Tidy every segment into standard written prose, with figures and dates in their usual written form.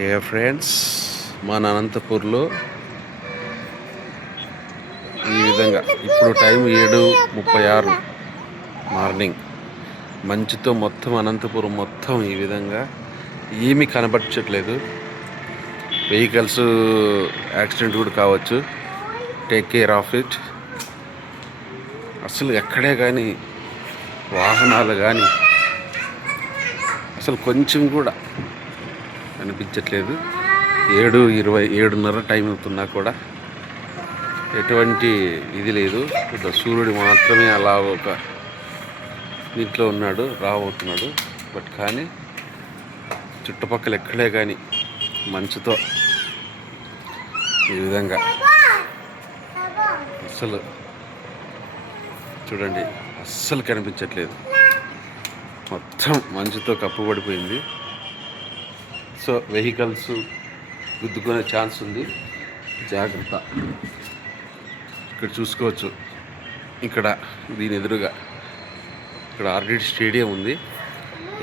ఏ friends, మన అనంతపూర్లో ఈ విధంగా ఇప్పుడు టైం 7:36 మార్నింగ్. మంచుతో మొత్తం అనంతపురం మొత్తం ఈ విధంగా ఏమీ కనబడట్లేదు. వెహికల్స్ యాక్సిడెంట్ కూడా కావచ్చు. Take care of it. అసలు ఎక్కడే కానీ వాహనాలు కానీ అసలు కొంచెం కూడా కనిపించట్లేదు. 7:20 7:30 టైం అవుతున్నా కూడా ఎటువంటి ఇది లేదు. సూర్యుడు మాత్రమే అలా ఒక దీంట్లో ఉన్నాడు, రాబోతున్నాడు. బట్ కానీ చుట్టుపక్కల ఎక్కడే కానీ మంచుతో ఈ విధంగా అస్సలు చూడండి, అస్సలు కనిపించట్లేదు. మొత్తం మంచుతో కప్పుబడిపోయింది. సో వెహికల్స్ గుద్దుకునే ఛాన్స్ ఉంది, జాగ్రత్త. ఇక్కడ చూసుకోవచ్చు, ఇక్కడ దీని ఎదురుగా ఇక్కడ ఆర్డీడీ స్టేడియం ఉంది.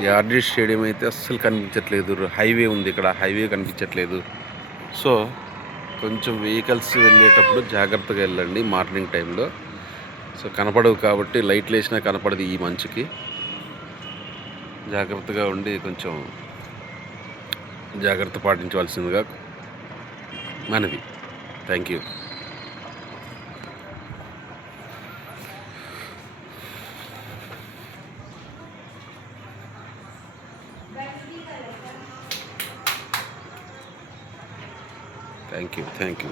ఈ ఆర్డీడీ స్టేడియం అయితే అస్సలు కనిపించట్లేదు. హైవే ఉంది, ఇక్కడ హైవే కనిపించట్లేదు. సో కొంచెం వెహికల్స్ వెళ్ళేటప్పుడు జాగ్రత్తగా వెళ్ళండి మార్నింగ్ టైంలో. సో కనపడవు కాబట్టి లైట్లు వేసినా కనపడదు ఈ మంచుకి. జాగ్రత్తగా ఉండి కొంచెం జాగ్రత్త పాటించవలసిందిగా మనవి. Thank you. Thank you.